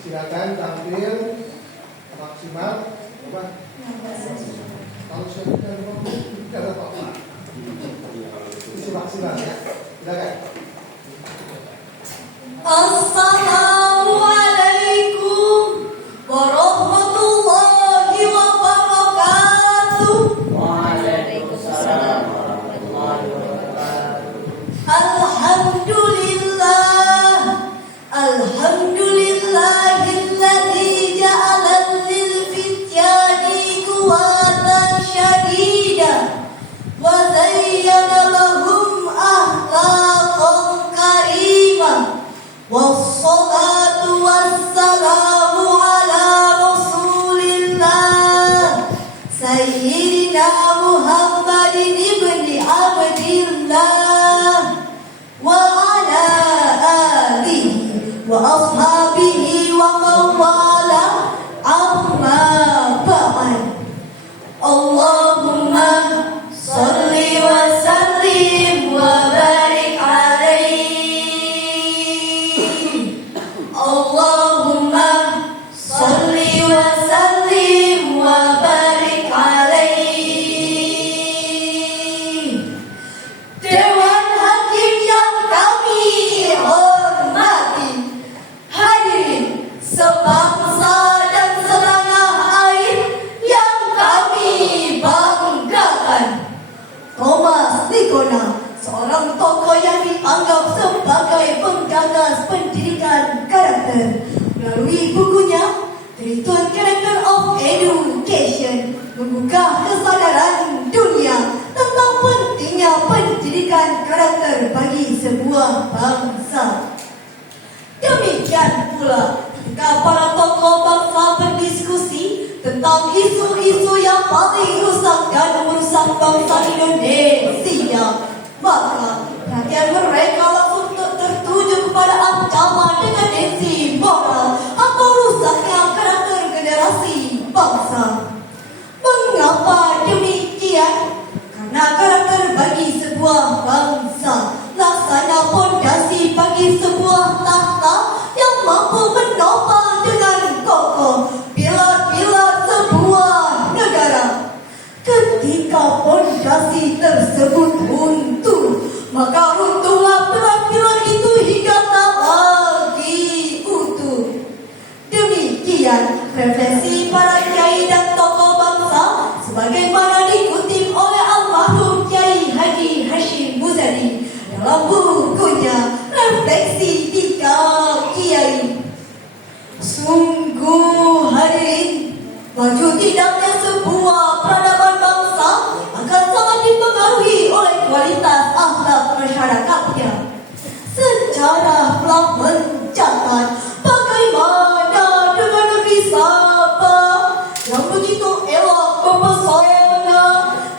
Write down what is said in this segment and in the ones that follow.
Silakan tampil maksimal. Kalau sudah tidak apa-apa. Isi maksimal ya. Silakan. Assalamualaikum warahmatullahi wabarakatuh. Waalaikumsalam warahmatullahi wabarakatuh. Alhamdulillahilladzi ja'ala lil fityani quwwatan syadidah wa zayyana lahum akhlaqan karimah. Wassalatu wassalamu ala Rasulillah Sayyidina Muhammadin ibni Abdillah wa ala alihi wa ashabihi wa mawala amma ba'd. Allahumma salli wa sallim wa barik alaihi. Allahumma salli wa sallim wa barik alaihi. Dewan Hakim yang kami hormati, hadirin sebangsa dan setanah air yang kami banggakan. Thomas Likona, seorang tokoh yang dianggap sebagai penggagas pendidikan karakter. Melalui bukunya Return Character of Education, membuka kesadaran dunia tentang pentingnya pendidikan karakter bagi sebuah bangsa. Demikian pula ketika para tokoh bangsa berdiskusi tentang isu-isu yang paling rusak dan merusak bangsa Indonesia, maka perhatian mereka langsung tertuju kepada ancaman dekadensi moral atau rusaknya karakter generasi bangsa. Mengapa demikian? Karena karakter bagi sebuah bangsa laksana pondasi bagi sebuah tahta yang mampu menopang dengan kokoh pilar-pilar sebuah negara. Ketika pondasi tersebut runtuh, maka runtuhlah pilar-pilar itu hingga tak lagi utuh. Demikian refleksi para kiai dan tokoh bangsa sebagaimana dikutip oleh almarhum Kiai Haji Hashim Muzadi dalam bukunya Refleksi Tiga Kiai. Sungguh hadirin, maju tidaknya sebuah peradaban bangsa akan sangat dipengaruhi oleh kualitas akhlak masyarakatnya. Sejarah telah mencatat bagaimana dengan negeri Sabah yang begitu elok mempesona,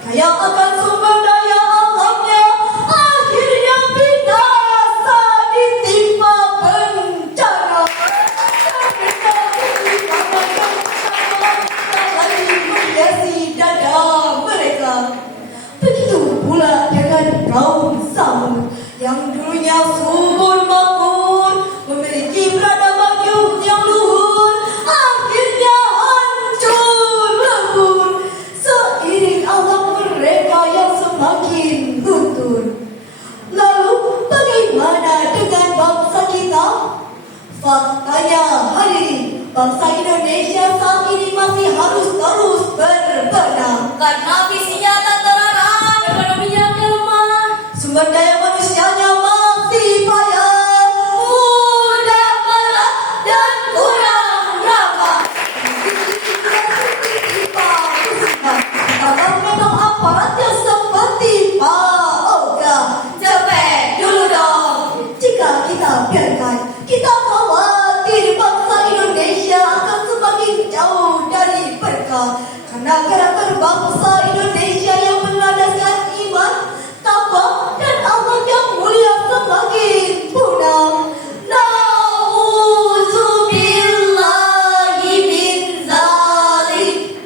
kaya akan sumber daya alamnya, akhirnya binasa ditimpa bencana. Menghiasi dada mereka. Begitu pula dengan kaum Samud yang dulunya subur makmur, memiliki peradaban yang luhur, akhirnya hancur lebur seiring alam mereka yang semakin luntur. Lalu bagaimana dengan bangsa kita? Faktanya hadirin, bangsa Indonesia saat ini masih harus terus berbenah karena visinya tak terarah, ekonominya lemah, sumber daya manusianya masih payah, mudah berat dan kurang ramah. Akan memang aparatnya seperti Pak Oga. Cepet dulu dong. Jika kita biarkan, kita khawatir bangsa Indonesia akan karena karakter bangsa Indonesia yang berlandaskan iman, takwa dan akhlak yang mulia semakin punah. Nauzubillahi min zalik.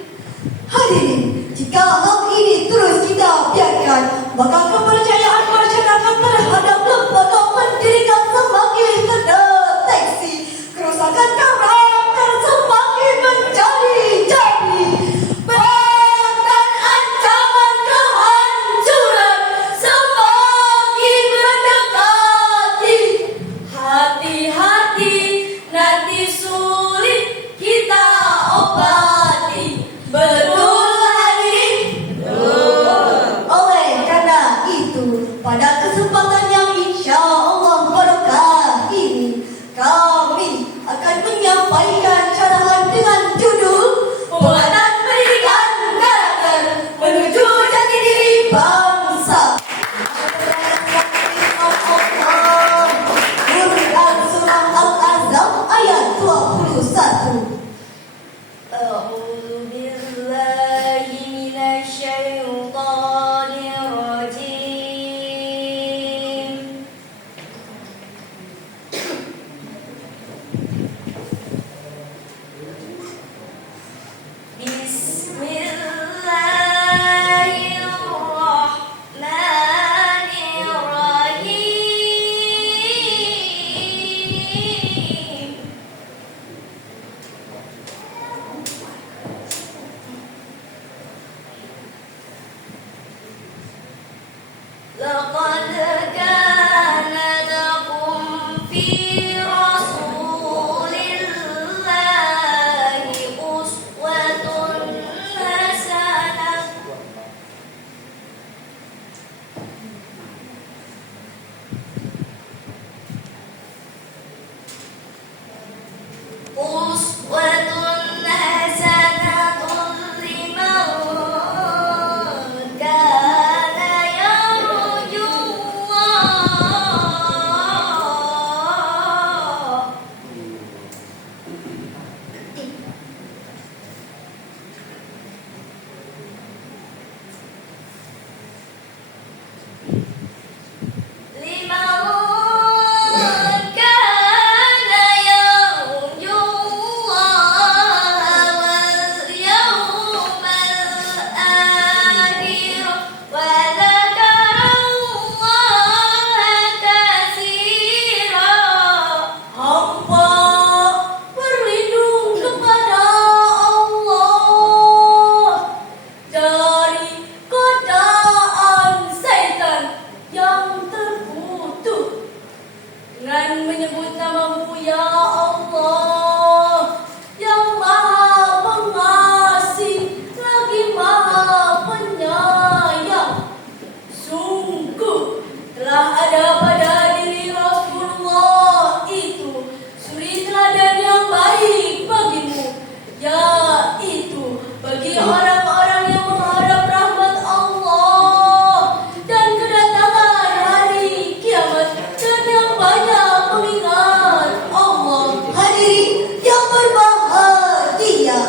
Hadirin, jika hal ini terus kita biarkan, maka kepercayaan masyarakat terhadap lembaga pendidikan semakin terdeteksi. Kerusakan karakter semakin menjadi-jadi. Bahkan ancaman kehancuran semakin mendekati. Hati-hati, nanti sulit kita obati. Betul hadirin? Oleh karena itu, pada kesempatan yang insya Allah barokah ini, kami akan menyampaikan syarahan dengan judul Penguatan Pendidikan Karakter Menuju Jati Diri Bangsa. Quran Surah Al-Azam ayat 21. أعوذ بالله من الشيطان الرجيم بسم الله الرحمن الرحيم لقد كان لكم في رسول الله أسوة حسنة لمن كان يرجو الله. لمن كان يرجو الله واليوم الآخر وذكر الله كثيرا. Hamba berlindung kepada Allah dari godaan setan yang terkutuk dengan menyebut nama-Mu ya Allah yang Maha Pengasih lagi Maha Penyayang. Sungguh telah ada pada diri Rasulullah itu suri teladan yang baik bagimu, yaitu bagi orang-orang yang mengharap rahmat Allah dan kedatangan hari kiamat dan yang banyak mengingat Allah. Hadirin yang berbahagia,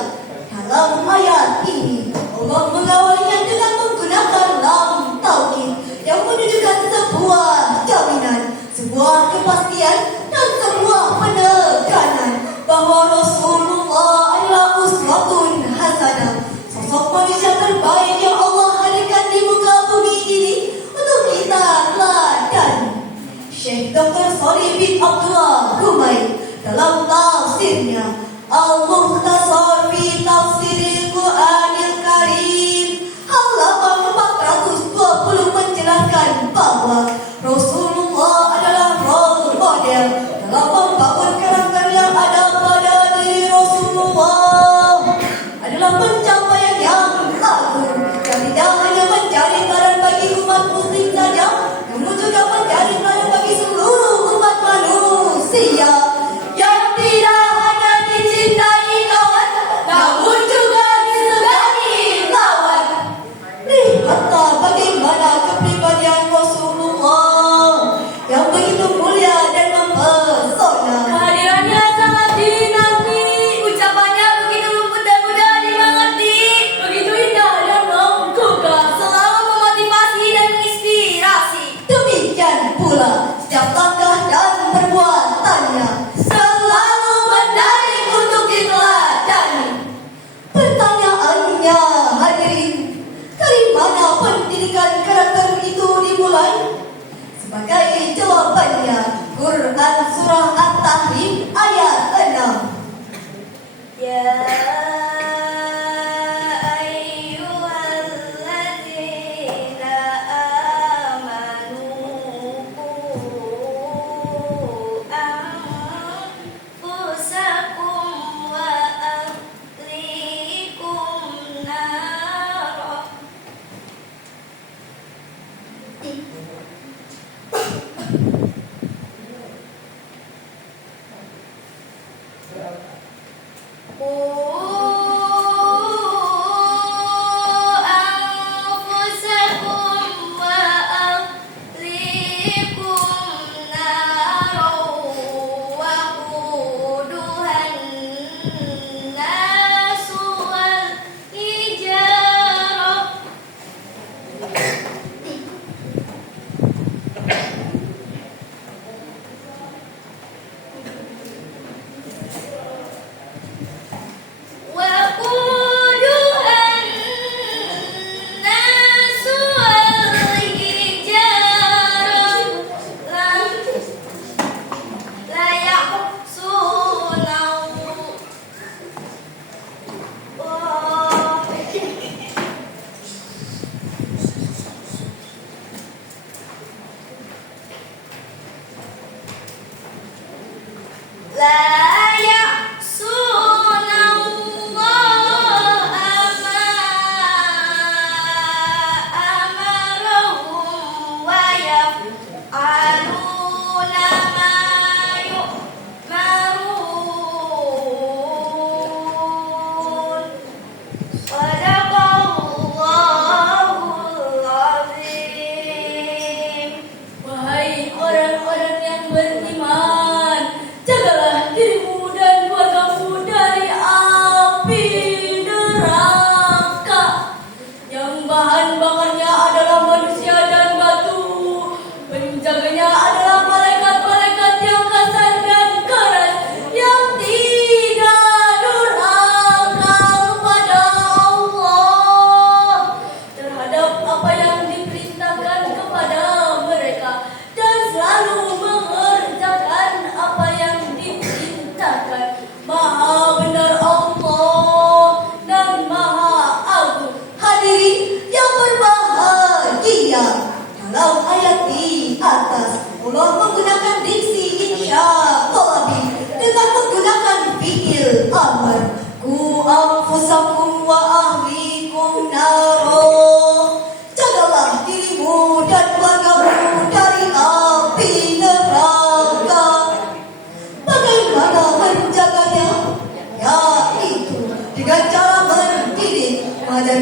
dalam ayat ini Allah mengawalinya dengan menggunakan lam taukid yang menunjukkan sebuah jaminan, sebuah kepastian dan sebuah penekanan bahwa Rasulullah adalah uswatun hasanah, sosok manusia terbaik yang Allah hadirkan di muka bumi ini untuk kita teladani. Syekh Dr. Shalih bin Abdullah Rumaid dalam tafsirnya Al-Mukhtasar fi Tafsiril Quranil Karim halaman 420 menjelaskan bahwa Rasulullah adalah role model dalam membangun karakter yang ada pada diri Rasulullah adalah pencapaian yang agung yang tidak hanya menjadi teladan bagi umat muslim saja, namun juga menjadi teladan bagi seluruh umat manusia yang tidak hanya dicintai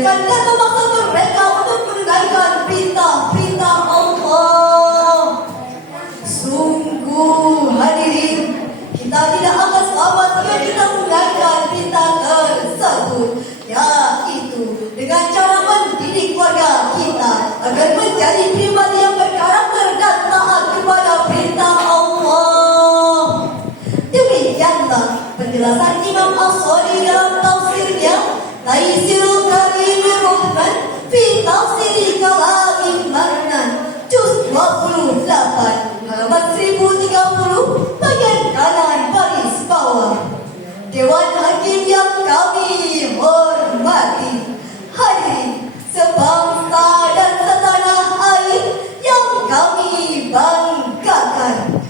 menekan dan memaksa mereka untuk menunaikan perintah-perintah Allah. Sungguh hadirin, kita tidak akan selamat jika kita menunaikan perintah tersebut, yaitu dengan cara mendidik keluarga kita agar menjadi pribadi yang berkarakter dan taat kepada perintah Allah. Demikianlah penjelasan Imam As-Sadi dalam tafsirnya Taisirul Karimir Rahman fi Tafsir Kalamil Mannan juz 28 halaman 1030 bagian kanan baris bawah. Dewan Hakim yang kami hormati, hadirin sebangsa dan setanah air yang kami banggakan.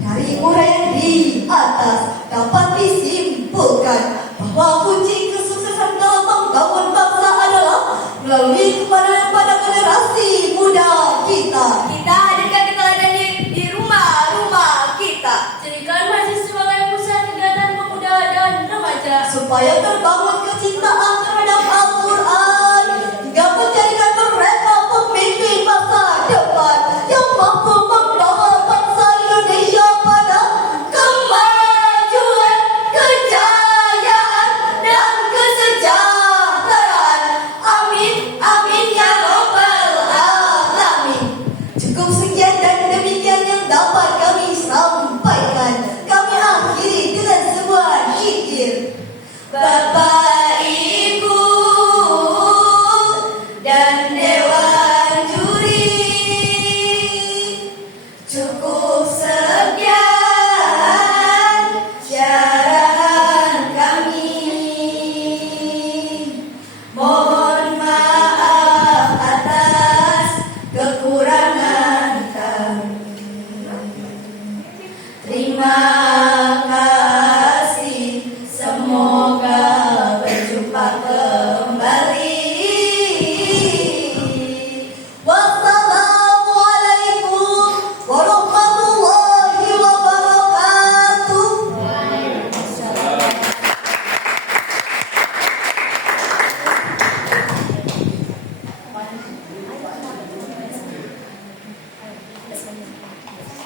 Dari uraian di atas dapat disimpulkan bahwa kunci kesuksesan dalam membangun bangsa adalah melalui kepada generasi muda kita. Kita hadirkan teladan di rumah-rumah kita. Jadikan mahasiswa sebagai pusat kegiatan pemuda dan remaja. Supaya terbangun kecintaan terhadap Al-Quran hingga menjadikan mereka pemimpin masa depan yang mampu membawa bangsa Indonesia pada kemajuan, kejayaan, dan kesejahteraan. Amin, amin ya robbal alamin. Cukup sekian dan demikian yang dapat kami sampaikan. Kami akhiri dengan sebuah zikir. Bye-bye.